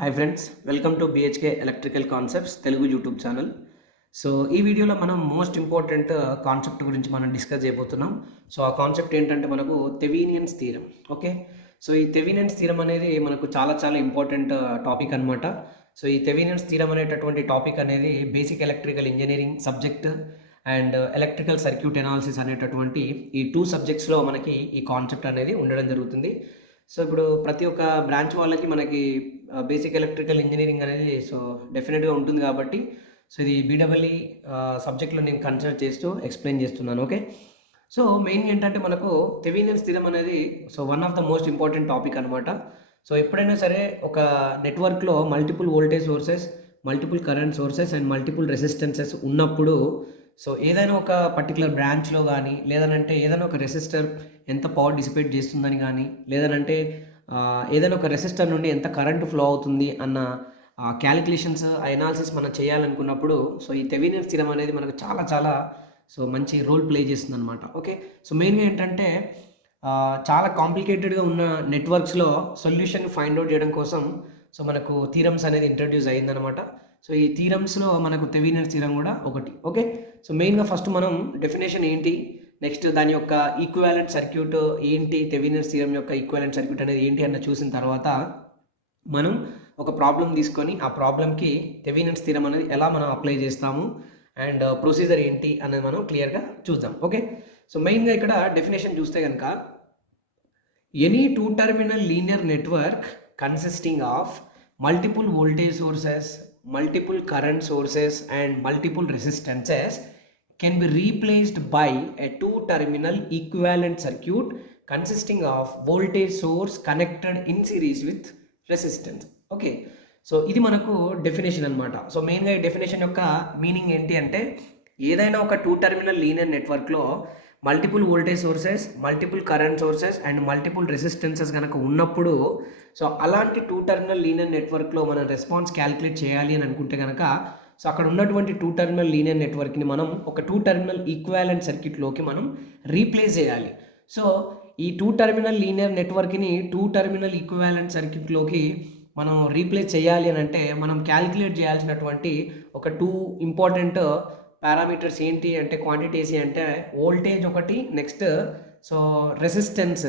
Hi friends, welcome to BHK electrical concepts Telugu YouTube channel. So ఈ వీడియోలో మనం most important concept గురించి మనం డిస్కస్ చేయబోతున్నాం. సో ఆ కాన్సెప్ట్ ఏంటంటే మనకు థెవీనియన్స్ థీరం. ఓకే, సో ఈ థెవీనియన్స్ థీరం అనేది మనకు చాలా ఇంపార్టెంట్ టాపిక్ అనమాట. సో ఈ థెవీనియన్స్ థీరం అనేటటువంటి టాపిక్ అనేది basic electrical engineering subject and electrical circuit analysis అనేటటువంటి ఈ 2 సబ్జెక్ట్స్లో మనకి ఈ కాన్సెప్ట్ అనేది ఉండడం జరుగుతుంది. సో ఇప్పుడు ప్రతి ఒక్క బ్రాంచ్ వాళ్ళకి మనకి బేసిక్ ఎలక్ట్రికల్ ఇంజనీరింగ్ అనేది సో డెఫినెట్గా ఉంటుంది కాబట్టి సో ఇది బీడబ్ల్యూ సబ్జెక్ట్లో నేను కన్సిడర్ చేస్తూ ఎక్స్ప్లెయిన్ చేస్తున్నాను. ఓకే, సో మెయిన్ ఏంటంటే మనకు థెవీనియన్స్ థీరం అనేది so one of the most important topic అనమాట. సో ఎప్పుడైనా సరే ఒక నెట్వర్క్లో multiple voltage sources, multiple current sources and multiple resistances ఉన్నప్పుడు సో ఏదైనా ఒక పర్టికులర్ బ్రాంచ్లో కానీ లేదనంటే ఏదైనా ఒక రెసిస్టర్ ఎంత పవర్ డిసిపేట్ చేస్తుందని కానీ లేదనంటే ఏదైనా ఒక రెసిస్టర్ నుండి ఎంత కరెంట్ ఫ్లో అవుతుంది అన్న క్యాలిక్యులేషన్స్ అనాలిసిస్ మనం చేయాలనుకున్నప్పుడు సో ఈ థెవీనియన్స్ థీరం అనేది మనకు చాలా సో మంచి రోల్ ప్లే చేస్తుంది అనమాట. ఓకే, సో మెయిన్గా ఏంటంటే చాలా కాంప్లికేటెడ్గా ఉన్న నెట్వర్క్స్లో సొల్యూషన్ ఫైండ్ అవుట్ చేయడం కోసం సో మనకు థీరమ్స్ అనేది ఇంట్రడ్యూస్ అయ్యిందనమాట. సో ఈ థీరమ్స్లో మనకు థెవీనియన్స్ థీరం కూడా ఒకటి. ఓకే, సో మెయిన్గా ఫస్ట్ మనం డెఫినేషన్ ఏంటి, నెక్స్ట్ దాని యొక్క ఈక్వివాలెంట్ సర్క్యూట్ ఏంటి, థెవీనియన్స్ థీరం యొక్క ఈక్వివాలెంట్ సర్క్యూట్ అనేది ఏంటి అన్న చూసిన తర్వాత మనం ఒక ప్రాబ్లం తీసుకొని ఆ ప్రాబ్లంకి థెవీనియన్స్ థీరం అనేది ఎలా మనం అప్లై చేస్తాము అండ్ ప్రొసీజర్ ఏంటి అనేది మనం క్లియర్గా చూద్దాం. ఓకే, సో మెయిన్గా ఇక్కడ డెఫినేషన్ చూస్తే కనుక any 2 terminal linear network consisting of multiple voltage sources, multiple current sources and multiple resistances can be replaced by a 2 terminal equivalent circuit consisting of voltage source connected in series with resistance. Okay, so ఇది మనకు definition అనమాట. So మెయిన్గా ఈ definition యొక్క meaning ఏంటి అంటే ఏదైనా ఒక 2 టర్మినల్ లీనియర్ నెట్వర్క్లో multiple voltage sources, multiple current sources and multiple resistances కనుక ఉన్నప్పుడు సో అలాంటి 2 టర్మినల్ లీనియర్ నెట్వర్క్లో మనం రెస్పాన్స్ క్యాలిక్యులేట్ చేయాలి అని అనుకుంటే కనుక సో అక్కడ ఉన్నటువంటి 2 టర్మినల్ లీనియర్ నెట్వర్క్ని మనం ఒక 2 టర్మినల్ ఈక్వాలెంట్ సర్క్యూట్లోకి మనం రీప్లేస్ చేయాలి. సో ఈ 2 టర్మినల్ లీనియర్ నెట్వర్క్ని 2 టర్మినల్ ఈక్వాలెంట్ సర్క్యూట్లోకి మనం రీప్లేస్ చేయాలి అని అంటే మనం క్యాలిక్యులేట్ చేయాల్సినటువంటి ఒక 2 ఇంపార్టెంట్ పారామీటర్స్ ఏంటి అంటే క్వాంటిటీస్ అంటే వోల్టేజ్ ఒకటి, next so resistance.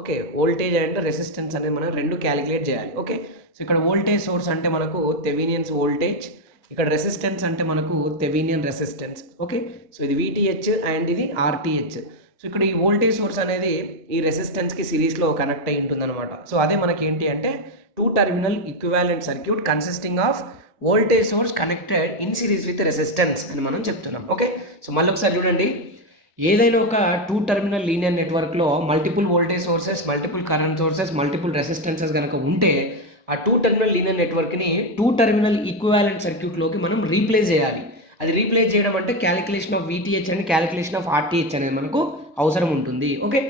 Okay, voltage and resistance అనేది మనం రెండు క్యాలిక్యులేట్ చేయాలి. ఓకే, సో ఇక్కడ వోల్టేజ్ సోర్స్ అంటే మనకు థెవీనియన్స్ వోల్టేజ్, ఇక్కడ రెసిస్టెన్స్ అంటే మనకు థెవీనియన్ రెసిస్టెన్స్. ఓకే, సో ఇది VTH అండ్ ఇది RTH. సో ఇక్కడ ఈ వోల్టేజ్ సోర్స్ అనేది ఈ రెసిస్టెన్స్కి సిరీస్లో కనెక్ట్ అయి ఉంటుంది అనమాట. సో అదే మనకి ఏంటి అంటే 2 terminal equivalent circuit consisting of voltage source connected in series with resistance అని మనం చెప్తున్నాం. ఓకే, సో మళ్ళీ ఒకసారి చూడండి, ఏదైనా ఒక 2 టర్మినల్ లీనియర్ నెట్వర్క్లో multiple voltage sources, multiple current sources, multiple resistances కనుక ఉంటే ఆ 2 టర్మినల్ లీనియర్ నెట్వర్క్ని 2 టర్మినల్ ఈక్వివాలెంట్ సర్క్యూట్లోకి మనం రీప్లేస్ చేయాలి. అది రీప్లేస్ చేయడం అంటే calculation of VTH and calculation of RTH అనేది మనకు అవసరం ఉంటుంది. ఓకే,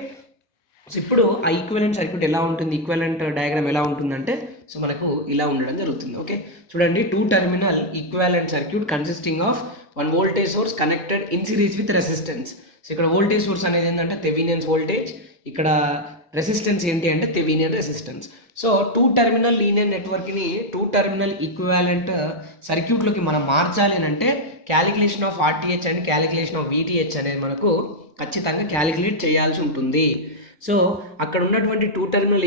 సో ఇప్పుడు ఆ ఈక్వివలెంట్ సర్క్యూట్ ఎలా ఉంటుంది, ఈక్వివలెంట్ డయాగ్రామ్ ఎలా ఉంటుందంటే సో మనకు ఇలా ఉండడం జరుగుతుంది. ఓకే, చూడండి, 2 terminal equivalent circuit consisting of 1 voltage source connected in series with resistance. So ఇక్కడ వోల్టేజ్ సోర్స్ అనేది ఏంటంటే థెవీనియన్స్ వోల్టేజ్, ఇక్కడ రెసిస్టెన్స్ ఏంటి అంటే Thevenin resistance. So 2 terminal linear నెట్వర్క్ని 2 టర్మినల్ ఈక్వివాలెంట్ సర్క్యూట్లోకి మనం మార్చాలి అని అంటే calculation of RTH and calculation of VTH అనేది మనకు ఖచ్చితంగా క్యాలిక్యులేట్ చేయాల్సి ఉంటుంది. సో అక్కడ ఉన్నటువంటి 2 టర్మినల్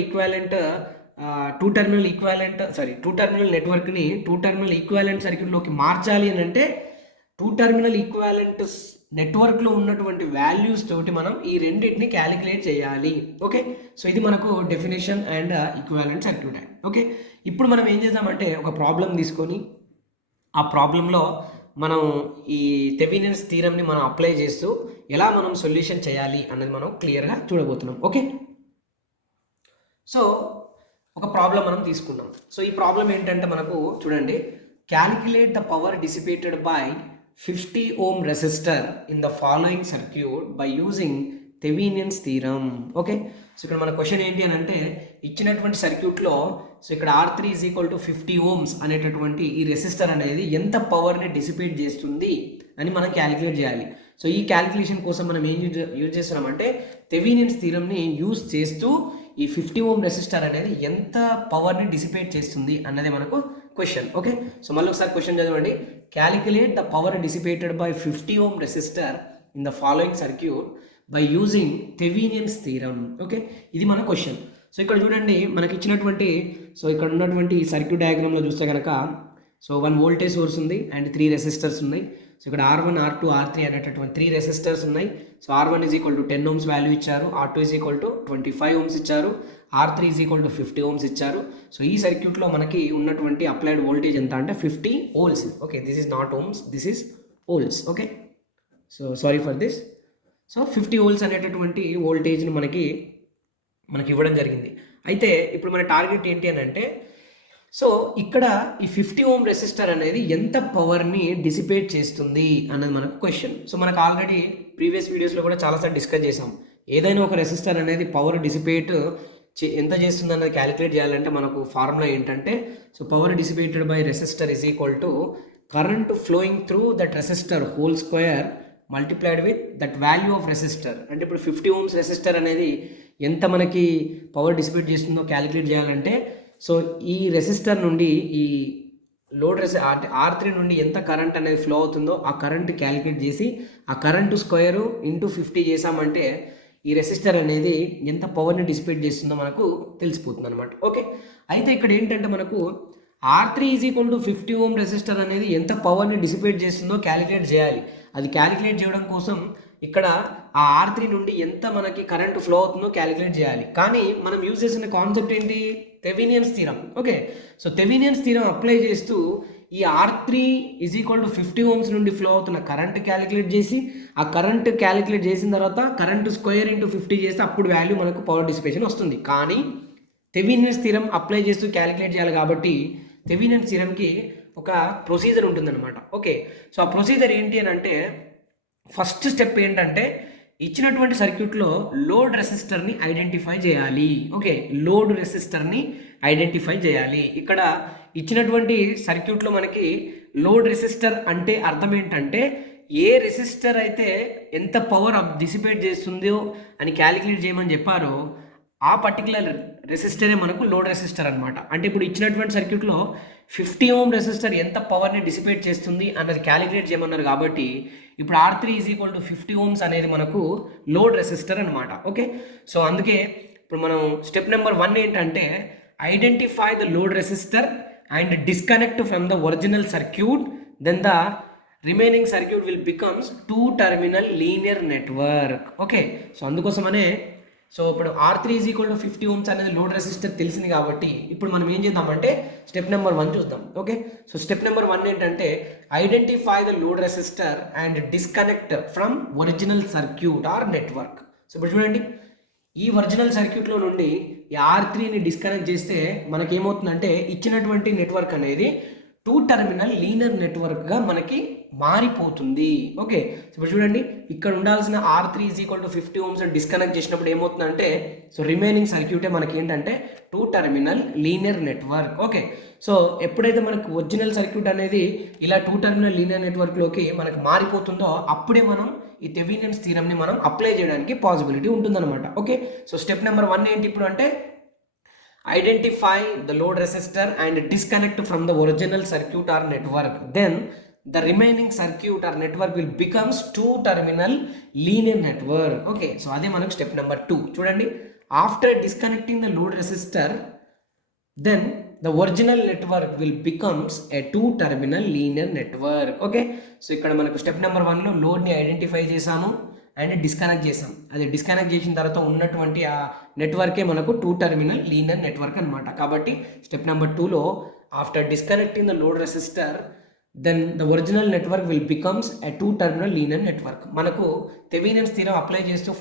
నెట్వర్క్ని 2 టర్మినల్ ఈక్వాలెంట్ సర్క్యూట్లోకి మార్చాలి అని అంటే 2 టర్మినల్ ఈక్వాలెంట్ నెట్వర్క్లో ఉన్నటువంటి వాల్యూస్ తోటి మనం ఈ రెండింటిని క్యాలిక్యులేట్ చేయాలి. ఓకే, సో ఇది మనకు definition and equivalent circuit. Okay, ఇప్పుడు మనం ఏం చేద్దామంటే ఒక ప్రాబ్లం తీసుకొని ఆ ప్రాబ్లంలో మనం ఈ థెవీనియన్స్ థీరంని మనం అప్లై చేస్తూ ఎలా మనం సొల్యూషన్ చేయాలి అన్నది మనం క్లియర్గా చూడబోతున్నాం. ఓకే, సో ఒక ప్రాబ్లం మనం తీసుకున్నాం. సో ఈ ప్రాబ్లం ఏంటంటే మనకు చూడండి, calculate the power dissipated by 50 ohm resistor in the following circuit by using Thevenin's theorem. Okay, so ఇక్కడ మన క్వశ్చన్ ఏంటి అని అంటే ఇచ్చినటువంటి సర్క్యూట్లో సో ఇక్కడ R3 = 50 ohms అనేటటువంటి ఈ రెసిస్టర్ అనేది ఎంత పవర్ని డిసిపేట్ చేస్తుంది అని మనం క్యాలిక్యులేట్ చేయాలి. సో ఈ క్యాలిక్యులేషన్ కోసం మనం ఏం యూజ్ చేస్తున్నామంటే థెవీనియన్స్ థీరంని యూజ్ చేస్తూ ఈ 50 ఓం రెసిస్టర్ అనేది ఎంత పవర్ని డిసిపేట్ చేస్తుంది అన్నది మనకు క్వశ్చన్. ఓకే, సో మళ్ళీ ఒకసారి క్వశ్చన్ చదవండి. Calculate the power dissipated by 50 ohm resistor in the following circuit by using Thevenin's theorem. Okay, ఇది మన క్వశ్చన్. సో ఇక్కడ చూడండి మనకి ఇచ్చినటువంటి, సో ఇక్కడ ఉన్నటువంటి సర్క్యూట్ డయాగ్రామ్లో చూస్తే కనుక సో 1 వోల్టేజ్ సోర్స్ ఉంది అండ్ 3 రెసిస్టర్స్ ఉన్నాయి. సో ఇక్కడ R1, R2, R3 అనేటటువంటి 3 రెసిస్టర్స్ ఉన్నాయి. So R1 is equal to 10 ohms value ఇచ్చారు, R2 is equal to 25 ohms ఇచ్చారు, R3 is equal to 50 ohms ఇచ్చారు. సో ఈ సర్క్యూట్లో మనకి ఉన్నటువంటి అప్లైడ్ వోల్టేజ్ ఎంత అంటే 50 volts. Okay, this is not ohms, this is volts. Okay, so sorry for this. So 50 volts అనేటటువంటి వోల్టేజ్ని మనకి ఇవ్వడం జరిగింది. అయితే ఇప్పుడు మన టార్గెట్ ఏంటి అని అంటే, సో ఇక్కడ ఈ 50 ఓం రెసిస్టర్ అనేది ఎంత పవర్ని డిసిపేట్ చేస్తుంది అన్నది మనకు క్వశ్చన్. సో మనకు ఆల్రెడీ ప్రీవియస్ వీడియోస్లో కూడా చాలాసార్లు డిస్కస్ చేసాం. ఏదైనా ఒక రెసిస్టర్ అనేది పవర్ డిసిపేట్ ఎంత చేస్తుంది అన్నది క్యాలిక్యులేట్ చేయాలంటే మనకు ఫార్ములా ఏంటంటే, so power dissipated by resistor is equal to current flowing through that resistor whole square multiplied with that value of resistor. అంటే ఇప్పుడు 50 ఓమ్స్ రెసిస్టర్ అనేది ఎంత మనకి పవర్ డిసిపేట్ చేస్తుందో క్యాలిక్యులేట్ చేయాలంటే, సో ఈ రెసిస్టర్ నుండి ఈ లోడ్ R3 నుండి ఎంత కరెంట్ అనేది ఫ్లో అవుతుందో ఆ కరెంట్ క్యాలిక్యులేట్ చేసి ఆ కరెంటు స్క్వేర్ ఇంటూ 50 చేసామంటే ఈ రెసిస్టర్ అనేది ఎంత పవర్ని డిసిపేట్ చేస్తుందో మనకు తెలిసిపోతుంది అనమాట. ఓకే, అయితే ఇక్కడ ఏంటంటే మనకు R3 is equal to 50 ohm resistor అనేది ఎంత పవర్ని డిసిపేట్ చేస్తుందో క్యాలిక్యులేట్ చేయాలి. అది క్యాలిక్యులేట్ చేయడం కోసం ఇక్కడ ఆ R3 నుండి ఎంత మనకి కరెంట్ ఫ్లో అవుతుందో క్యాలిక్యులేట్ చేయాలి. కానీ మనం యూజ్ చేసిన కాన్సెప్ట్ ఏంటి? Thevenin's theorem. Okay, so Thevenin's theorem apply చేస్తూ ఈ R3 is equal to 50 ohms నుండి ఫ్లో అవుతున్న కరెంట్ క్యాలిక్యులేట్ చేసి ఆ కరెంట్ క్యాలిక్యులేట్ చేసిన తర్వాత కరెంట్ స్క్వేర్ ఇంటూ 50 చేస్తే అప్పుడు వాల్యూ మనకు పవర్ డిసిపేషన్ వస్తుంది. కానీ థెవీనియన్స్ థీరం అప్లై చేస్తూ క్యాలిక్యులేట్ చేయాలి కాబట్టి థెవీనియన్స్ థీరంకి ఒక ప్రొసీజర్ ఉంటుందన్నమాట. ఓకే, సో ఆ ప్రొసీజర్ ఏంటి అని అంటే, ఫస్ట్ స్టెప్ ఏంటంటే ఇచ్చినటువంటి సర్క్యూట్లో లోడ్ రెసిస్టర్ని ఐడెంటిఫై చేయాలి. ఓకే, లోడ్ రెసిస్టర్ని ఐడెంటిఫై చేయాలి. ఇక్కడ ఇచ్చినటువంటి సర్క్యూట్లో మనకి లోడ్ రెసిస్టర్ అంటే అర్థం ఏంటంటే, ఏ రెసిస్టర్ అయితే ఎంత పవర్ డిసిపేట్ చేస్తుందో అని క్యాలిక్యులేట్ చేయమని చెప్పారో ఆ పర్టికులర్ రెసిస్టరే మనకు లోడ్ రెసిస్టర్ అనమాట. అంటే ఇప్పుడు ఇచ్చినటువంటి సర్క్యూట్లో 50 ఓం రెసిస్టర్ ఎంత పవర్ని డిసిపేట్ చేస్తుంది అన్నది క్యాలిక్యులేట్ చేయమన్నారు కాబట్టి ఇప్పుడు R3 is equal to 50 ohms అనేది మనకు లోడ్ రెసిస్టర్ అనమాట. ఓకే, సో అందుకే ఇప్పుడు మనం స్టెప్ నెంబర్ 1 ఏంటంటే identify the load resistor and disconnect from the original circuit, then the remaining circuit will becomes 2 terminal linear network. Okay, so అందుకోసమనే so ఇప్పుడు R3 is equal to 50 ohms అనేది load resistor తెలిసింది కాబట్టి ఇప్పుడు మనం ఏం చేద్దామంటే స్టెప్ నెంబర్ 1 చూద్దాం. ఓకే, సో స్టెప్ నెంబర్ 1 ఏంటంటే identify the load resistor and disconnect from original circuit or network. So ఇప్పుడు చూడండి, ఈ ఒరిజినల్ సర్క్యూట్లో నుండి ఈ R3ని డిస్కనెక్ట్ చేస్తే మనకేమవుతుందంటే ఇచ్చినటువంటి నెట్వర్క్ అనేది 2 టర్మినల్ లీనియర్ నెట్వర్క్గా మనకి మారిపోతుంది. ఓకే, ఇప్పుడు చూడండి, ఇక్కడ ఉండాల్సిన R3 is equal to 50 ohms disconnect చేసినప్పుడు ఏమవుతుందంటే, సో రిమైనింగ్ సర్క్యూటే మనకి ఏంటంటే 2 terminal linear network. Okay, so ఎప్పుడైతే మనకు ఒరిజినల్ సర్క్యూట్ అనేది ఇలా 2 టర్మినల్ లీనియర్ నెట్వర్క్లోకి మనకు మారిపోతుందో అప్పుడే మనం ఈ థెవీనియన్స్ థీరంని మనం అప్లై చేయడానికి పాసిబిలిటీ ఉంటుందన్నమాట. ఓకే, సో స్టెప్ నెంబర్ 1 ఏంటి ఇప్పుడు అంటే identify the load resistor and disconnect from the original circuit or network, then the remaining circuit or network will becomes 2 terminal linear network. Okay, so ade manaku step number 2 chudandi, after disconnecting the load resistor then the original network will becomes a 2 terminal linear network. Okay, so ikkada manaku step number 1 lo load ni identify chesamu and disconnect చేసాం. అది disconnect చేసిన తర్వాత ఉన్నటువంటి ఆ నెట్వర్కే మనకు 2 terminal linear network అనమాట. కాబట్టి step number 2లో after disconnecting the load resistor then the original network will becomes a 2 terminal linear network. మనకు థెవీనియన్స్ థీరం అప్లై చేస్తూ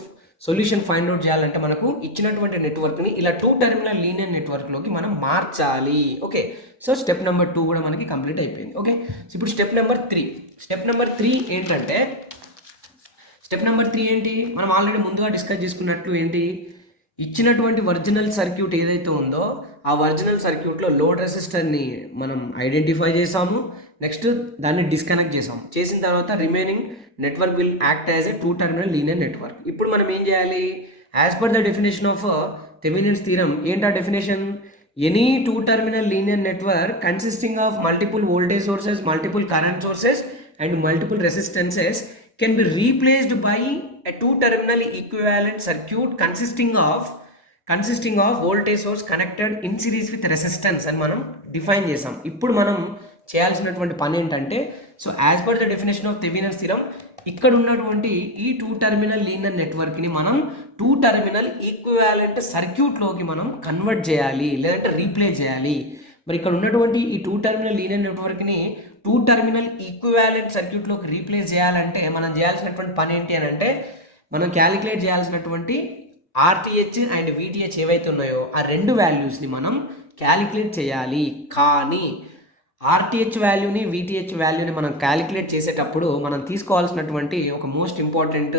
సొల్యూషన్ ఫైండ్ అవుట్ చేయాలంటే మనకు ఇచ్చినటువంటి నెట్వర్క్ని ఇలా 2 టర్మినల్ లీనియర్ నెట్వర్క్లోకి మనం మార్చాలి. ఓకే, సో స్టెప్ నెంబర్ 2 కూడా మనకి కంప్లీట్ అయిపోయింది. ఓకే, ఇప్పుడు స్టెప్ నెంబర్ 3. స్టెప్ నెంబర్ 3 ఏంటంటే, స్టెప్ నెంబర్ 3 ఏంటి, మనం ఆల్రెడీ ముందుగా డిస్కస్ చేసుకున్నట్లు ఏంటి, ఇచ్చినటువంటి ఒరిజినల్ సర్క్యూట్ ఏదైతే ఉందో ఆ ఒరిజినల్ సర్క్యూట్లో లోడ్ రెసిస్టర్ని మనం ఐడెంటిఫై చేసాము, నెక్స్ట్ దాన్ని డిస్కనెక్ట్ చేసిన తర్వాత remaining network will act as a 2 terminal linear network. ఇప్పుడు మనం ఏం చేయాలి, as per the definition of Thevenin's theorem ఏంటా definition? Any two terminal linear network consisting of multiple voltage sources, multiple current sources and multiple resistances can be replaced by a two terminal equivalent circuit consisting of voltage source connected in series with resistance అని మనం define చేసాం. ఇప్పుడు మనం చేయాల్సినటువంటి పని ఏంటంటే, so as per the definition of Thevenin's theorem ఇక్కడ ఉన్నటువంటి ఈ టూ టర్మినల్ లీనియర్ నెట్వర్క్ని మనం టూ టర్మినల్ ఈక్వివాలెంట్ సర్క్యూట్లోకి మనం కన్వర్ట్ చేయాలి, లేదంటే రీప్లేస్ చేయాలి. మరి ఇక్కడ ఉన్నటువంటి ఈ టూ టర్మినల్ లీనియర్ నెట్వర్క్ని టూ టర్మినల్ ఈక్వివాలెంట్ సర్క్యూట్లోకి రీప్లేస్ చేయాలంటే మనం చేయాల్సినటువంటి పని ఏంటి అని అంటే, మనం క్యాలిక్యులేట్ చేయాల్సినటువంటి ఆర్టీహెచ్ అండ్ వీటీహెచ్ ఏవైతే ఉన్నాయో ఆ రెండు వాల్యూస్ని మనం క్యాలిక్యులేట్ చేయాలి. కానీ ఆర్టీహెచ్ వాల్యూని వీటీహెచ్ వాల్యూని మనం క్యాలిక్యులేట్ చేసేటప్పుడు మనం తీసుకోవాల్సినటువంటి ఒక మోస్ట్ ఇంపార్టెంట్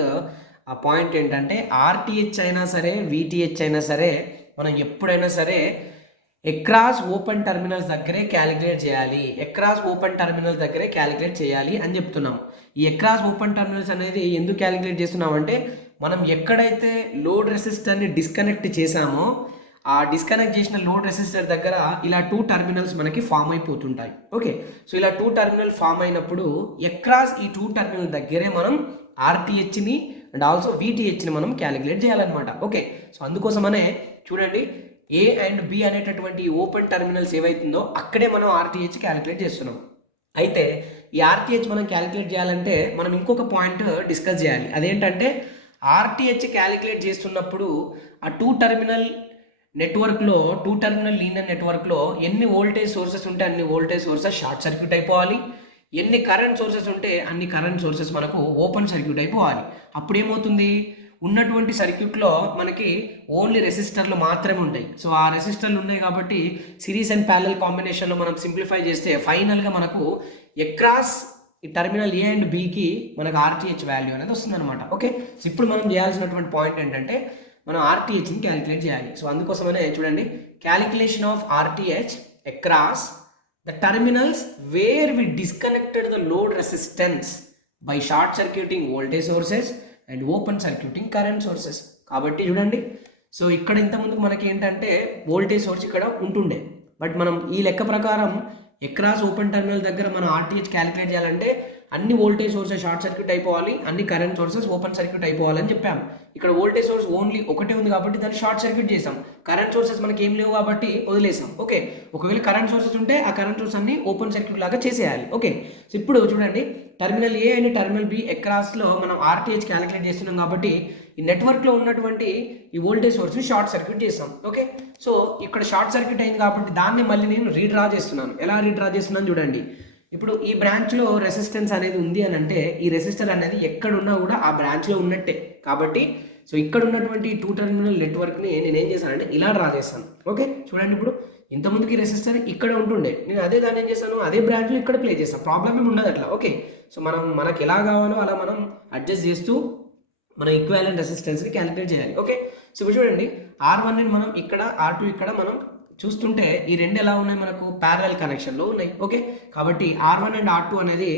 పాయింట్ ఏంటంటే, ఆర్టీహెచ్ అయినా సరే వీటీహెచ్ అయినా సరే మనం ఎప్పుడైనా సరే అక్రాస్ ఓపెన్ టర్మినల్స్ దగ్గరే క్యాలిక్యులేట్ చేయాలి, అక్రాస్ ఓపెన్ టర్మినల్స్ దగ్గరే క్యాలిక్యులేట్ చేయాలి అని చెప్తున్నాం. ఈ అక్రాస్ ఓపెన్ టర్మినల్స్ అనేది ఎందుకు క్యాలిక్యులేట్ చేస్తున్నాం అంటే, మనం ఎక్కడైతే లోడ్ రెసిస్టర్ని డిస్కనెక్ట్ చేసామో ఆ డిస్కనెక్ట్ చేసిన లోడ్ రెసిస్టర్ దగ్గర ఇలా టూ టర్మినల్స్ మనకి ఫామ్ అయిపోతుంటాయి. ఓకే, సో ఇలా టూ టర్మినల్ ఫామ్ అయినప్పుడు అక్రాస్ ఈ టూ టర్మినల్ దగ్గరే మనం ఆర్టీహెచ్ని అండ్ ఆల్సో వీటీహెచ్ని మనం క్యాలిక్యులేట్ చేయాలన్నమాట. ఓకే, సో అందుకోసమనే చూడండి, ఏ అండ్ బి అనేటటువంటి ఓపెన్ టర్మినల్స్ ఏవైతుందో అక్కడే మనం ఆర్టీహెచ్ క్యాలిక్యులేట్ చేస్తున్నాం. అయితే ఈ ఆర్టీహెచ్ మనం క్యాలిక్యులేట్ చేయాలంటే మనం ఇంకొక పాయింట్ డిస్కస్ చేయాలి. అదేంటంటే, ఆర్టీహెచ్ క్యాలిక్యులేట్ చేస్తున్నప్పుడు ఆ టూ టర్మినల్ నెట్వర్క్లో, టూ టర్మినల్ లీనియర్ నెట్వర్క్లో ఎన్ని వోల్టేజ్ సోర్సెస్ ఉంటే అన్ని వోల్టేజ్ సోర్సెస్ షార్ట్ సర్క్యూట్ అయిపోవాలి, ఎన్ని కరెంట్ సోర్సెస్ ఉంటే అన్ని కరెంట్ సోర్సెస్ మనకు ఓపెన్ సర్క్యూట్ అయిపోవాలి. అప్పుడు ఏమవుతుంది, ఉన్నటువంటి సర్క్యూట్లో మనకి ఓన్లీ రెసిస్టర్లు మాత్రమే ఉంటాయి. సో ఆ రెసిస్టర్లు ఉన్నాయి కాబట్టి సిరీస్ అండ్ ప్యారలల్ కాంబినేషన్లో మనం సింప్లిఫై చేస్తే ఫైనల్గా మనకు అక్రాస్ ఈ టర్మినల్ ఏ అండ్ బికి మనకు ఆర్టీహెచ్ వాల్యూ అనేది వస్తుంది అనమాట. ఓకే, సో ఇప్పుడు మనం చేయాల్సినటువంటి పాయింట్ ఏంటంటే, మనం ఆర్టీహెచ్ని క్యాలిక్యులేట్ చేయాలి. సో అందుకోసమనే చూడండి, calculation of RTH across the terminals where we disconnected the load resistance by short circuiting voltage sources and open circuiting current sources. కాబట్టి చూడండి, సో ఇక్కడ ఇంతకుముందు మనకి ఏంటంటే వోల్టేజ్ సోర్స్ ఇక్కడ ఉంటుండే, బట్ మనం ఈ లెక్క ప్రకారం అక్రాస్ ఓపెన్ టర్మినల్ దగ్గర మనం ఆర్టీహెచ్ క్యాలిక్యులేట్ చేయాలంటే అన్ని వోల్టేజ్ సోర్సెస్ షార్ట్ సర్క్యూట్ అయిపోవాలి, అన్ని కరెంట్ సోర్సెస్ ఓపెన్ సర్క్యూట్ అయిపోవాలని చెప్పాము. ఇక్కడ వోల్టేజ్ సోర్స్ ఓన్లీ ఒకటే ఉంది కాబట్టి దాన్ని షార్ట్ సర్క్యూట్ చేసాం, కరెంట్ సోర్సెస్ మనకి ఏం లేవు కాబట్టి వదిలేసాం. ఓకే, ఒకవేళ కరెంట్ సోర్సెస్ ఉంటే ఆ కరెంట్ సోర్స్ అన్ని ఓపెన్ సర్క్యూట్ లాగా చేసేయాలి. ఓకే, సో ఇప్పుడు చూడండి, terminal A and terminal B అక్రాస్లో మనం ఆర్టీహెచ్ క్యాలిక్యులేట్ చేస్తున్నాం కాబట్టి ఈ నెట్వర్క్లో ఉన్నటువంటి ఈ వోల్టేజ్ సోర్స్ని షార్ట్ సర్క్యూట్ చేస్తాం. ఓకే, సో ఇక్కడ షార్ట్ సర్క్యూట్ అయింది కాబట్టి దాన్ని మళ్ళీ నేను రీడ్రా చేస్తున్నాను. ఎలా రీడ్రా చేస్తున్నాను చూడండి, ఇప్పుడు ఈ బ్రాంచ్లో రెసిస్టెన్స్ అనేది ఉంది అని అంటే ఈ రెసిస్టర్ అనేది ఎక్కడున్నా కూడా ఆ బ్రాంచ్లో ఉన్నట్టే. కాబట్టి సో ఇక్కడ ఉన్నటువంటి టూ టర్మినల్ నెట్వర్క్ని నేను ఏం చేశానంటే ఇలా డ్రా చేస్తాను. ఓకే, చూడండి, ఇప్పుడు ఇంతకుముందుకి రెసిస్టర్ ఇక్కడ ఉంటుండే, నేను అదే దాన్ని ఏం చేస్తాను, అదే బ్రాంచ్లో ఇక్కడ ప్లే చేస్తాను, ప్రాబ్లం ఏమి ఉండదు అట్లా. ఓకే, సో మనకి ఎలా కావాలో అలా మనం అడ్జస్ట్ చేస్తూ మనం ఈక్వివాలెంట్ రెసిస్టెన్స్ని క్యాలిక్యులేట్ చేయాలి. ఓకే, సో ఇప్పుడు చూడండి, R1ని మనం ఇక్కడ, R2 ఇక్కడ మనం చూస్తుంటే ఈ రెండు ఎలా ఉన్నాయి, మనకు ప్యారలల్ కనెక్షన్లో ఉన్నాయి. ఓకే, కాబట్టి R1 అండ్ R2 అనేది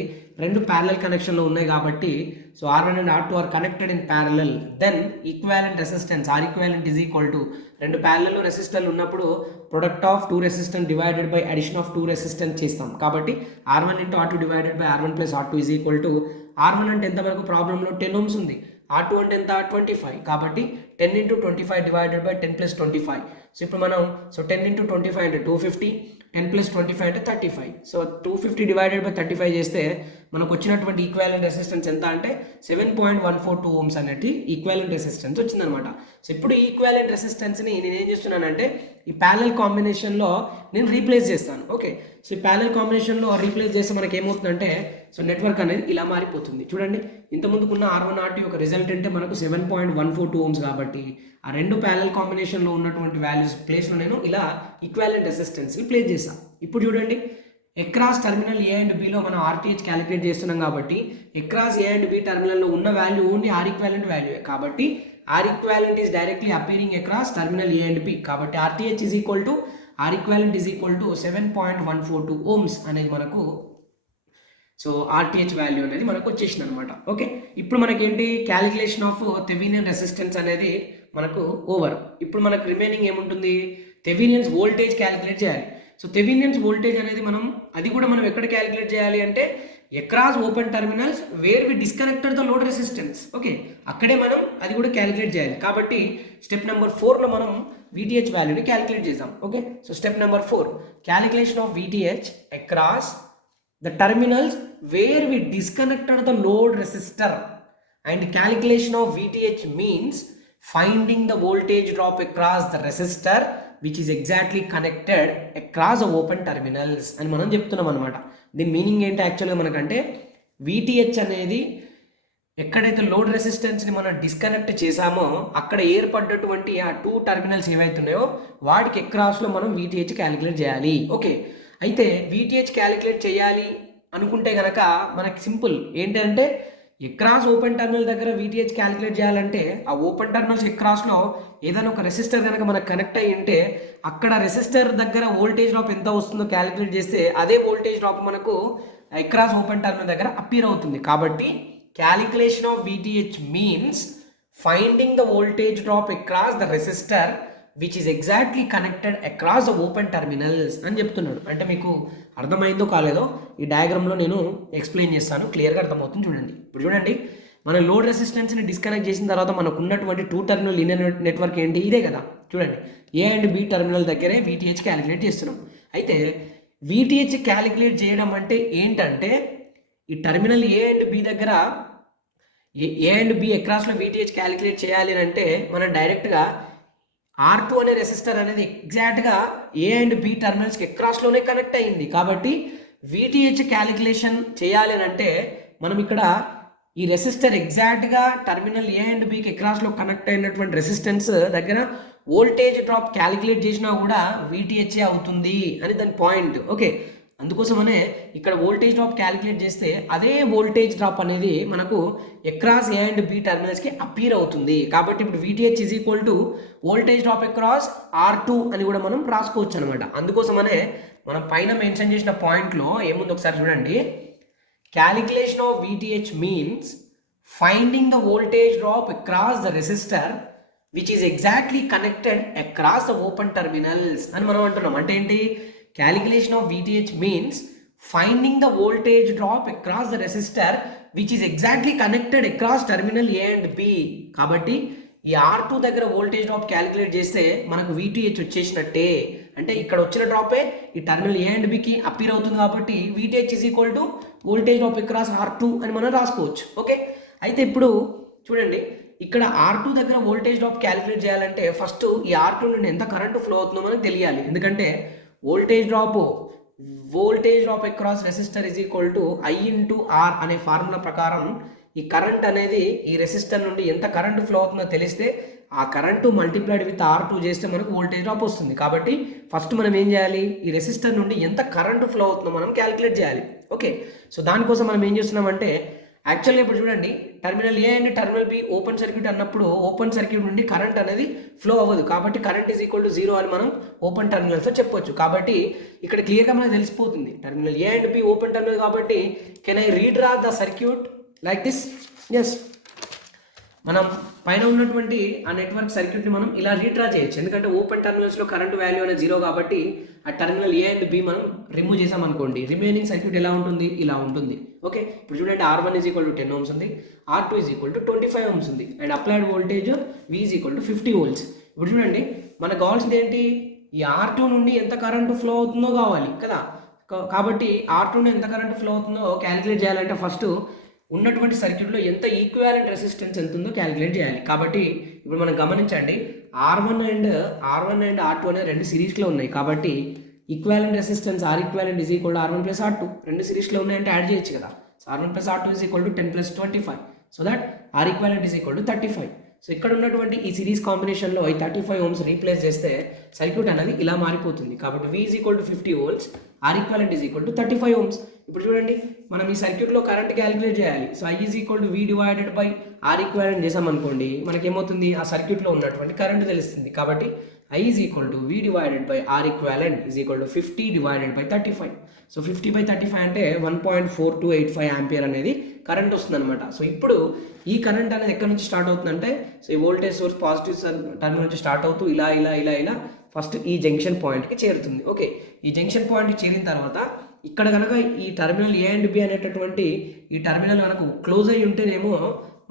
రెండు ప్యారలల్ కనెక్షన్లో ఉన్నాయి కాబట్టి so R1 and R2 are connected in parallel, then equivalent resistance R equivalent is equal to రెండు ప్యారలల్ రెసిస్టర్లు ఉన్నప్పుడు product of two resistance divided by addition of two resistance చేస్తాం. కాబట్టి R1 into R2 divided by R1 plus R2 is equal to R1 అంటే ఎంతవరకు ప్రాబ్లంలో 10 ohms ఉంది, R2 అంటే ఎంత 25, కాబట్టి 10 into 25 divided by 10 plus 25. So ఇప్పుడు మనం 10 into 25 అంటే 250, 10 ప్లస్ 25 అంటే 35. సో 250 డివైడెడ్ బై 35 చేస్తే మనకు వచ్చినటువంటి ఈక్వాలెంట్ రెసిస్టెన్స్ ఎంత అంటే 7.142 ohms అనేది ఈక్వాలెంట్ రెసిస్టెన్స్ వచ్చిందనమాట. సో ఇప్పుడు ఈ ఈక్వాలెంట్ రెసిస్టెన్స్ని నేను ఏం చేస్తున్నానంటే ఈ ప్యారలల్ కాంబినేషన్లో నేను రీప్లేస్ చేస్తాను. ఓకే, సో ఈ ప్యారలల్ కాంబినేషన్లో రీప్లేస్ చేస్తే మనకి ఏమవుతుందంటే సో నెట్వర్క్ అనేది ఇలా మారిపోతుంది. చూడండి, ఇంతకుముందుకున్న R1 R2 యొక్క రిజల్ట్ అంటే మనకు 7.142 ohms కాబట్టి ఆ రెండు ప్యారలల్ కాంబినేషన్లో ఉన్నటువంటి వాల్యూస్ ప్లేస్లో నేను ఇలా ఈక్వాలెంట్ రెసిస్టెన్స్ని ప్లేస్ చేశాను. ఇప్పుడు చూడండి, అక్రాస్ టర్మినల్ ఏ అండ్ బిలో మనం ఆర్టీహెచ్ క్యాలిక్యులేట్ చేస్తున్నాం కాబట్టి అక్రాస్ ఏ అండ్ బి టర్మినల్లో ఉన్న value only R equivalent value, కాబట్టి R equivalent is directly appearing across terminal A and B. కాబట్టి RTH is equal to R equivalent is equal to 7.142 ohms అనేది మనకు so RTH value అనేది మనకు వచ్చేసింది అనమాట. ఓకే, ఇప్పుడు మనకేంటి క్యాలిక్యులేషన్ ఆఫ్ థెవెనిన్ రెసిస్టెన్స్ అనేది మనకు ఓవర్. ఇప్పుడు మనకు రిమైనింగ్ ఏముంటుంది, థెవెనియన్స్ వోల్టేజ్ క్యాలిక్యులేట్ చేయాలి. సో థెవెనియన్స్ వోల్టేజ్ అనేది అది కూడా మనం ఎక్కడ క్యాలిక్యులేట్ చేయాలి అంటే across open terminals where we disconnected the load resistance. Okay, అక్కడే మనం అది కూడా క్యాలిక్యులేట్ చేయాలి. కాబట్టి స్టెప్ నెంబర్ 4లో మనం VTH వాల్యూని క్యాలిక్యులేట్ చేద్దాం. Okay, so step number 4, calculation of VTH across the terminals where we disconnected the load resistor, and calculation of VTH means finding the voltage drop across the resistor which is exactly connected across the open terminals అని మనం చెప్తున్నాం అనమాట. దీని meaning ఏంటి యాక్చువల్గా మనకంటే VTH అనేది ఎక్కడైతే లోడ్ రెసిస్టెన్స్ని మనం డిస్కనెక్ట్ చేసామో అక్కడ ఏర్పడ్డటువంటి ఆ 2 టర్మినల్స్ ఏవైతున్నాయో వాటికి అక్రాస్లో మనం VTH క్యాలిక్యులేట్ చేయాలి. ఓకే, అయితే VTH క్యాలిక్యులేట్ చేయాలి అనుకుంటే కనుక మనకి సింపుల్ ఏంటంటే అక్రాస్ ఓపెన్ టర్మినల్ దగ్గర VTH క్యాలిక్యులేట్ చేయాలంటే ఆ ఓపెన్ టర్మినల్స్ అక్రాస్లో ఏదైనా ఒక రెసిస్టర్ కనుక మనకు కనెక్ట్ అయ్యి ఉంటే అక్కడ రెసిస్టర్ దగ్గర వోల్టేజ్ డ్రాప్ ఎంత వస్తుందో క్యాలిక్యులేట్ చేస్తే అదే వోల్టేజ్ డ్రాప్ మనకు అక్రాస్ ఓపెన్ టర్మినల్ దగ్గర అపీర్ అవుతుంది. కాబట్టి calculation of VTH means finding the voltage drop across the resistor which is exactly connected across the open terminals అని చెప్తున్నాడు. అంటే మీకు అర్థమైందో కాలేదో ఈ డయాగ్రామ్లో నేను ఎక్స్ప్లెయిన్ చేస్తాను, క్లియర్గా అర్థమవుతుంది. చూడండి, ఇప్పుడు చూడండి, మన లోడ్ రెసిస్టెన్స్ని డిస్కనెక్ట్ చేసిన తర్వాత మనకు ఉన్నటువంటి 2 టర్మినల్ లీనియర్ నెట్వర్క్ ఏంటి, ఇదే కదా. చూడండి, A అండ్ B టర్మినల్ దగ్గరే VTH క్యాలిక్యులేట్ చేస్తున్నాం. అయితే VTH క్యాలిక్యులేట్ చేయడం అంటే ఏంటంటే ఈ టర్మినల్ A అండ్ B దగ్గర A and B అక్రాస్లో VTH calculate చేయాలి అని అంటే మనం డైరెక్ట్గా R2 అనే రెసిస్టర్ అనేది ఎగ్జాక్ట్గా A అండ్ B టర్మినల్స్కి అక్రాస్లోనే కనెక్ట్ అయ్యింది. కాబట్టి VTH క్యాలిక్యులేషన్ చేయాలి అని అంటే మనం ఇక్కడ ఈ రెసిస్టర్ ఎగ్జాక్ట్గా టర్మినల్ A అండ్ Bకి అక్రాస్లో కనెక్ట్ అయినటువంటి రెసిస్టెన్స్ దగ్గర వోల్టేజ్ డ్రాప్ క్యాలిక్యులేట్ చేసినా కూడా VTH అవుతుంది అని దాని పాయింట్. ఓకే, అందుకోసమనే ఇక్కడ వోల్టేజ్ డ్రాప్ క్యాలిక్యులేట్ చేస్తే అదే వోల్టేజ్ డ్రాప్ అనేది మనకు అక్రాస్ A అండ్ B టర్మినల్స్కి అపీర్ అవుతుంది. కాబట్టి ఇప్పుడు VTH is equal to voltage drop across R2 అని కూడా మనం రాసుకోవచ్చు అనమాట. అందుకోసమనే మనం పైన మెన్షన్ చేసిన పాయింట్లో ఏముంది ఒకసారి చూడండి. Calculation of VTH means finding the voltage drop across the resistor which is exactly connected across the open terminals అని మనం అంటున్నాం. అంటే ఏంటి, calculation of VTH means finding the voltage drop across the resistor which is exactly connected across terminal A and B. కాబట్టి ఈ R2 దగ్గర voltage drop calculate చేస్తే మనకు VTH వచ్చేసినట్టే. అంటే ఇక్కడ వచ్చిన డ్రాపే ఈ టర్మినల్ A అండ్ Bకి అపీర్ అవుతుంది. కాబట్టి VTH is equal to voltage drop across R2 అని మనం రాసుకోవచ్చు. ఓకే, అయితే ఇప్పుడు చూడండి, ఇక్కడ R2 దగ్గర వోల్టేజ్ డ్రాప్ క్యాలిక్యులేట్ చేయాలంటే ఫస్ట్ ఈ R2 నుండి ఎంత కరెంటు ఫ్లో అవుతుందో మనకు తెలియాలి. ఎందుకంటే voltage drop across resistor is equal to I/R అనే ఫార్ములా ప్రకారం ఈ కరెంట్ అనేది ఈ రెసిస్టర్ నుండి ఎంత కరెంటు ఫ్లో అవుతుందో తెలిస్తే ఆ కరెంటు మల్టిప్లైడ్ విత్ R2 చేస్తే మనకు వోల్టేజ్ డ్రాప్ వస్తుంది. కాబట్టి ఫస్ట్ మనం ఏం చేయాలి, ఈ రెసిస్టర్ నుండి ఎంత కరెంటు ఫ్లో అవుతుందో మనం క్యాలిక్యులేట్ చేయాలి. ఓకే, సో దానికోసం మనం ఏం చేస్తున్నామంటే యాక్చువల్గా ఇప్పుడు చూడండి, terminal A and terminal B open circuit అన్నప్పుడు ఓపెన్ సర్క్యూట్ నుండి కరెంట్ అనేది ఫ్లో అవ్వదు. కాబట్టి కరెంట్ ఈజ్ ఈక్వల్ టు 0 అని మనం ఓపెన్ టర్మినల్స్లో చెప్పొచ్చు. కాబట్టి ఇక్కడ క్లియర్గా మనకు తెలిసిపోతుంది terminal A and B open terminal. కాబట్టి can I redraw the circuit like this? Yes, మనం పైన ఉన్నటువంటి ఆ నెట్వర్క్ సర్క్యూట్ని మనం ఇలా రీడ్రా చేయొచ్చు. ఎందుకంటే ఓపెన్ టర్మినల్స్లో కరెంట్ వాల్యూ అనేది 0 కాబట్టి ఆ టర్మినల్ A అండ్ B మనం రిమూవ్ చేసామనుకోండి, రిమైనింగ్ సర్క్యూట్ ఎలా ఉంటుంది, ఇలా ఉంటుంది. ఓకే, ఇప్పుడు చూడండి, R1 is equal to 10 ohms ఉంది, R2 is equal to 25 ohms ఉంది, and applied voltage V is equal to 50 volts. ఇప్పుడు చూడండి, మనకు కావాల్సింది ఏంటి, ఈ R2 నుండి ఎంత కరెంటు ఫ్లో అవుతుందో కావాలి కదా. కాబట్టి R2 నుండి ఎంత కరెంటు ఫ్లో అవుతుందో క్యాలిక్యులేట్ చేయాలంటే ఫస్ట్ ఉన్నటువంటి సర్క్యూట్లో ఎంత ఈక్వివాలెంట్ రెసిస్టెన్స్ ఎంత ఉందో క్యాలిక్యులేట్ చేయాలి. కాబట్టి ఇప్పుడు మనం గమనించండి, R1 అండ్ R2 అనే రెండు సిరీస్లో ఉన్నాయి. కాబట్టి equivalent resistance R equivalent is equal to R1 plus R2 రెండు సిరీస్లో ఉన్నాయంటే యాడ్ చేయొచ్చు కదా. So R1 plus R2 is equal to 10 plus 25, so that R equivalent is equal to 35. So ఇక్కడ ఉన్నటువంటి ఈ సిరీస్ కాంబినేషన్లో ఈ 35 ohms రీప్లేస్ చేస్తే సర్క్యూట్ అనేది ఇలా మారిపోతుంది. కాబట్టి V is equal to 50 volts, R equivalent is equal to 35 ohms. ఇప్పుడు చూడండి, మనం ఈ సర్క్యూట్లో కరెంట్ క్యాలిక్యులేట్ చేయాలి. So I is equal to V divided by R equivalent చేసామనుకోండి, మనకేమవుతుంది, ఆ సర్క్యూట్లో ఉన్నటువంటి కరెంట్ తెలుస్తుంది. కాబట్టి I is equal to V divided by R equivalent is equal to 50 divided by 35. So 50 by 35 అంటే 1.4285 ఆంపియర్ అనేది కరెంట్ వస్తుంది అనమాట. సో ఇప్పుడు ఈ కరెంట్ అనేది ఎక్కడి నుంచి స్టార్ట్ అవుతుందంటే, సో ఈ వోల్టేజ్ సోర్స్ పాజిటివ్ టర్మినల్ నుంచి స్టార్ట్ అవుతూ ఇలా ఇలా ఇలా ఇలా ఫస్ట్ ఈ జంక్షన్ పాయింట్కి చేరుతుంది. ఓకే, ఈ జంక్షన్ పాయింట్కి చేరిన తర్వాత ఇక్కడ కనుక ఈ టర్మినల్ ఏ అండ్ బి అనేటటువంటి ఈ టర్మినల్ మనకు క్లోజ్ అయ్యి ఉంటేనేమో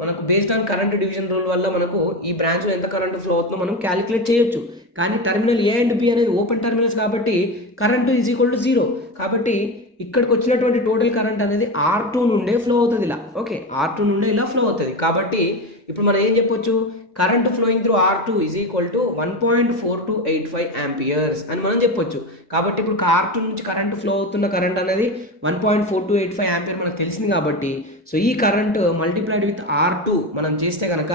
మనకు based on current division rule వల్ల మనకు ఈ బ్రాంచ్లో ఎంత కరెంట్ ఫ్లో అవుతుందో మనం క్యాలిక్యులేట్ చేయొచ్చు. కానీ టర్మినల్ ఏ అండ్ బి అనేది ఓపెన్ టర్మినల్స్ కాబట్టి కరెంటు ఈజ్ ఈక్వల్ టు 0. కాబట్టి ఇక్కడికి వచ్చినటువంటి టోటల్ కరెంట్ అనేది R2 నుండే ఫ్లో అవుతుంది ఇలా. ఓకే, R2 నుండే ఇలా ఫ్లో అవుతుంది. కాబట్టి ఇప్పుడు మనం ఏం చెప్పొచ్చు, current flowing through R2 is equal to 1.4285 amperes అని మనం చెప్పొచ్చు. కాబట్టి ఇప్పుడు R2 నుంచి కరెంట్ ఫ్లో అవుతున్న కరెంట్ అనేది 1.4285 ఆంపియర్ మనకు తెలిసింది. కాబట్టి సో ఈ కరెంట్ మల్టిప్లైడ్ విత్ R2 మనం చేస్తే కనుక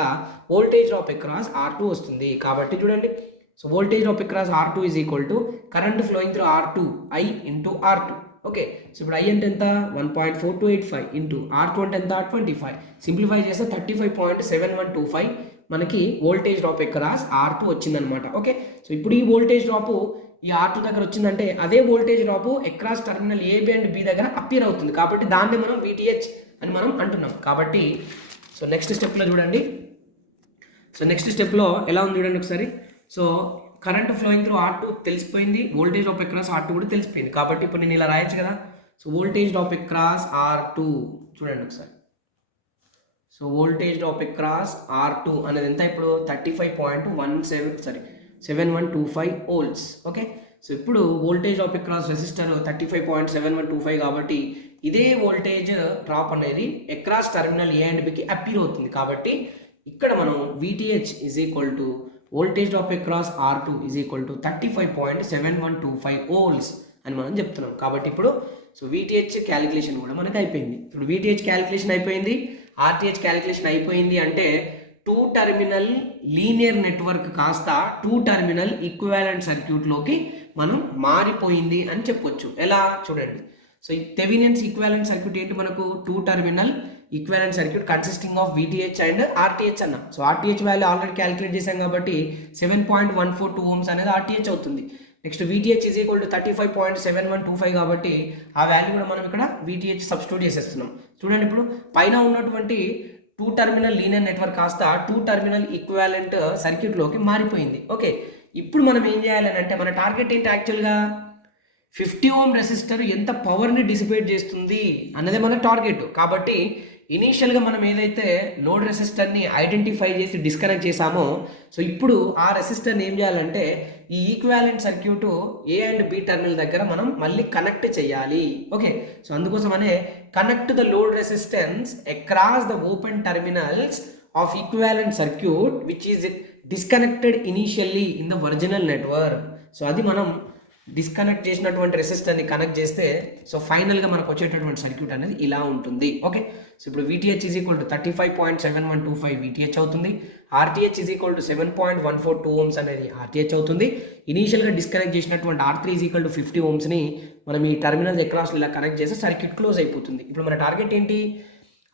వోల్టేజ్ డ్రాప్ అక్రాస్ R2 వస్తుంది. కాబట్టి చూడండి, so voltage drop across R2 is equal to current flowing through R2 I into R2. Okay, so ఇప్పుడు I అంటే ఎంత 1.4285 ఇంటూ R2 అంటే ఎంత 25. సింప్లిఫై చేస్తే 35.7125 మనకి వోల్టేజ్ డ్రాప్ అక్రాస్ R2 వచ్చిందనమాట. ఓకే, సో ఇప్పుడు ఈ వోల్టేజ్ డ్రాప్ ఈ R2 దగ్గర వచ్చిందంటే అదే voltage drop across terminal AB and B దగ్గర అపియర్ అవుతుంది. కాబట్టి దాన్ని మనం VTH అని మనం అంటున్నాం. కాబట్టి సో నెక్స్ట్ స్టెప్లో చూడండి, సో నెక్స్ట్ స్టెప్లో ఎలా ఉంది చూడండి ఒకసారి. So current flowing through R2 తెలిసిపోయింది, వోల్టేజ్ డ్రాప్ అక్రాస్ R2 కూడా తెలిసిపోయింది. కాబట్టి ఇప్పుడు నేను ఇలా రాయొచ్చు కదా. So voltage drop across R2 చూడండి ఒకసారి. So voltage drop across R2 అనేది ఎంత ఇప్పుడు 35.7125 వోల్ట్స్. ఓకే, సో ఇప్పుడు వోల్టేజ్ డ్రాప్ అక్రాస్ రెసిస్టర్ 35.7125 కాబట్టి ఇదే వోల్టేజ్ డ్రాప్ అనేది అక్రాస్ టర్మినల్ ఏ అండ్ బికి అపీర్ అవుతుంది. కాబట్టి ఇక్కడ మనం VTH is equal to voltage drop across R2 is equal to 35.7125 volts అని మనం చెప్తున్నాం. కాబట్టి ఇప్పుడు సో VTH క్యాలిక్యులేషన్ కూడా మనకి అయిపోయింది. ఇప్పుడు VTH క్యాలిక్యులేషన్ అయిపోయింది, RTH క్యాలిక్యులేషన్ అయిపోయింది అంటే 2 టర్మినల్ లీనియర్ నెట్వర్క్ కాస్త 2 టర్మినల్ ఈక్వివాలెంట్ సర్క్యూట్లోకి మనం మారిపోయింది అని చెప్పొచ్చు. ఎలా చూడండి, సో ఈ థెవెనిన్స్ ఈక్వివాలెంట్ సర్క్యూట్ ఏంటి, మనకు 2 terminal equivalent circuit consisting of VTH and RTH అన్నాం. So RTH value already calculate చేసాం కాబట్టి 7.142 ఓమ్స్ అనేది RTH అవుతుంది. Next VTH is equal to 35.7125 కాబట్టి ఆ వాల్యూ కూడా మనం ఇక్కడ VTH సబ్స్టిట్యూట్ చేసేస్తున్నాం. చూడండి, ఇప్పుడు పైన ఉన్నటువంటి 2 టర్మినల్ లీనియర్ నెట్వర్క్ కాస్త 2 టర్మినల్ ఈక్వివాలెంట్ సర్క్యూట్లోకి మారిపోయింది. ఓకే, ఇప్పుడు మనం ఏం చేయాలని అంటే మన టార్గెట్ ఏంటి, యాక్చువల్గా 50 ఓం రెసిస్టర్ ఎంత పవర్ని డిసిపేట్ చేస్తుంది అన్నదే మన టార్గెట్. కాబట్టి ఇనీషియల్గా మనం ఏదైతే లోడ్ రెసిస్టర్ని ఐడెంటిఫై చేసి డిస్కనెక్ట్ చేసామో, సో ఇప్పుడు ఆ రెసిస్టర్ని ఏం చేయాలంటే ఈ equivalent circuit A and B terminal దగ్గర మనం మళ్ళీ కనెక్ట్ చేయాలి. ఓకే, సో అందుకోసమనే connect the load resistance across the open terminals of equivalent circuit which is disconnected initially in the original network. So అది మనం డిస్కనెక్ట్ చేసినటువంటి రెసిస్టర్ని కనెక్ట్ చేస్తే so ఫైనల్గా మనకు వచ్చేటటువంటి సర్క్యూట్ అనేది ఇలా ఉంటుంది. ఓకే, సో ఇప్పుడు VTH is equal to 35.7125 VTH అవుతుంది, RTH is equal to 7.142 ohms అనేది RTH అవుతుంది. ఇనీషియల్గా డిస్కనెక్ట్ చేసినటువంటి R3 ఈజ్ ఈక్వల్ టు 50 ఓమ్స్ని మనం ఈ టర్మినల్స్ అక్రాస్ ఇలా కనెక్ట్ చేస్తే సర్క్యూట్ క్లోజ్ అయిపోతుంది. ఇప్పుడు మన టార్గెట్ ఏంటి,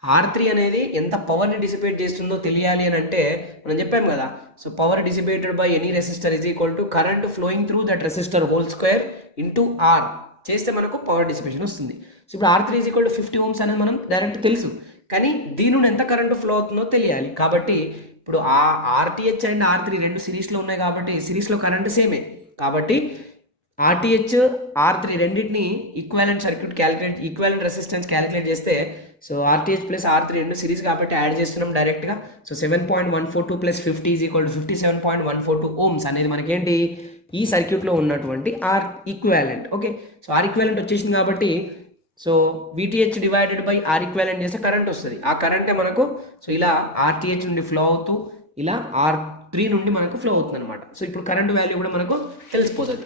R3 అనేది ఎంత పవర్ని డిసిపేట్ చేస్తుందో తెలియాలి అని అంటే మనం చెప్పాం కదా. So power dissipated by any resistor is equal to current flowing through that resistor whole square into R చేస్తే మనకు పవర్ డిసిపేషన్ వస్తుంది. సో ఇప్పుడు R3 is equal to 50 ohms అనేది మనం డైరెక్ట్ తెలుసు, కానీ దీని నుండి ఎంత కరెంట్ ఫ్లో అవుతుందో తెలియాలి. కాబట్టి ఇప్పుడు ఆ RTH అండ్ R3 రెండు సిరీస్లో ఉన్నాయి కాబట్టి సిరీస్లో కరెంట్ సేమే. కాబట్టి RTH R3 రెండింటిని equivalent circuit calculate equivalent resistance calculate చేస్తే సో RTH ప్లస్ R3 రెండు సిరీస్ కాబట్టి యాడ్ చేస్తున్నాం డైరెక్ట్గా. So 7.142 plus 50 is equal to 57.142 ohms అనేది మనకేంటి ఈ సర్క్యూట్లో ఉన్నటువంటి R equivalent. Okay, so R equivalent వచ్చేసింది కాబట్టి so VTH divided by R equivalent చేస్తే కరెంట్ వస్తుంది. ఆ కరెంటే మనకు సో ఇలా RTH నుండి ఫ్లో అవుతూ ఇలా R3 నుండి మనకు ఫ్లో అవుతుంది అనమాట. సో ఇప్పుడు కరెంట్ వాల్యూ కూడా మనకు తెలిసిపోతుంది.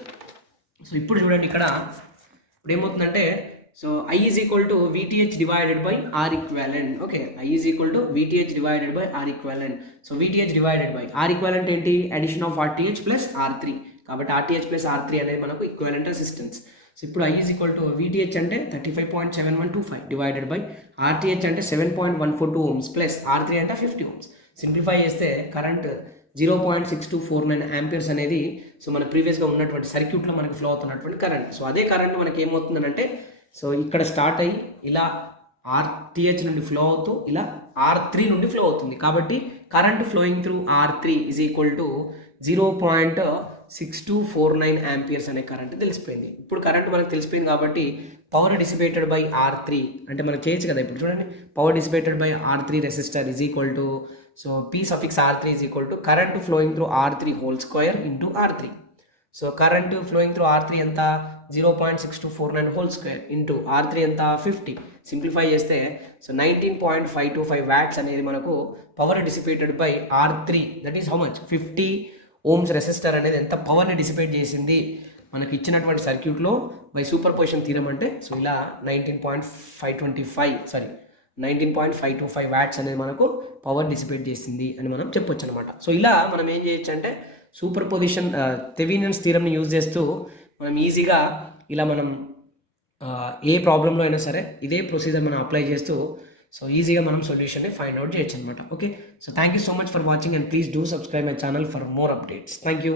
సో ఇప్పుడు చూడండి, ఇక్కడ ఇప్పుడు ఏమవుతుందంటే so I is equal to VTH divided by R equivalent. Okay, I is equal to VTH divided by R equivalent. So VTH divided by R equivalent ఏంటి, addition of RTH plus R3. కాబట్టి RTH plus R3 అనేది మనకు equivalent resistance. So ఇప్పుడు I is equal to VTH అంటే 35.7125 divided by RTH అంటే 7.142 Ohm's plus R3 అంటే 50 Ohm's. Simplify చేస్తే current 0.6249 amperes అనేది సో మన ప్రీవియస్గా ఉన్నటువంటి సర్క్యూట్లో మనకి ఫ్లో అవుతున్నటువంటి కరెంట్. సో అదే కరెంట్ మనకి ఏమవుతుందంటే సో ఇక్కడ స్టార్ట్ అయ్యి ఇలా RTH నుండి ఫ్లో అవుతూ ఇలా R3 నుండి ఫ్లో అవుతుంది. కాబట్టి current flowing through R3 is equal to 0.6249 amperes అనే కరెంట్ తెలిసిపోయింది. ఇప్పుడు కరెంట్ మనకు తెలిసిపోయింది కాబట్టి పవర్ డిసిపేటెడ్ బై R3 అంటే మనకి కేజ్ కదా. ఇప్పుడు చూడండి, power dissipated by R3 resistor is equal to so P(R3) is equal to current flowing through R3 whole square into R3. So current flowing through R3 ఎంత 0.6249 whole square into R3 ఎంత 50. Simplify చేస్తే so 19.525 watts అనేది మనకు power dissipated by R3. That is how much 50 Ohm's resistor అనేది ఎంత పవర్ని dissipate చేసింది మనకి ఇచ్చినటువంటి సర్క్యూట్లో బై సూపర్ పొజిషన్ థీరం అంటే సో ఇలా 19.525 వాట్స్ అనేది మనకు పవర్ డిసిపేట్ చేసింది అని మనం చెప్పొచ్చు అనమాట. సో ఇలా మనం ఏం చేయొచ్చు అంటే సూపర్ పొజిషన్ థెవెనియన్స్ థీరంని యూజ్ చేస్తూ మనం ఈజీగా ఇలా మనం ఏ ప్రాబ్లంలో అయినా సరే ఇదే ప్రొసీజర్ మనం అప్లై చేస్తూ సో ఈజీగా మనం సొల్యూషన్ని ఫైండ్ అవుట్ చేయొచ్చు అనమాట. Okay, so thank you so much for watching and please do subscribe my channel for more updates. Thank you.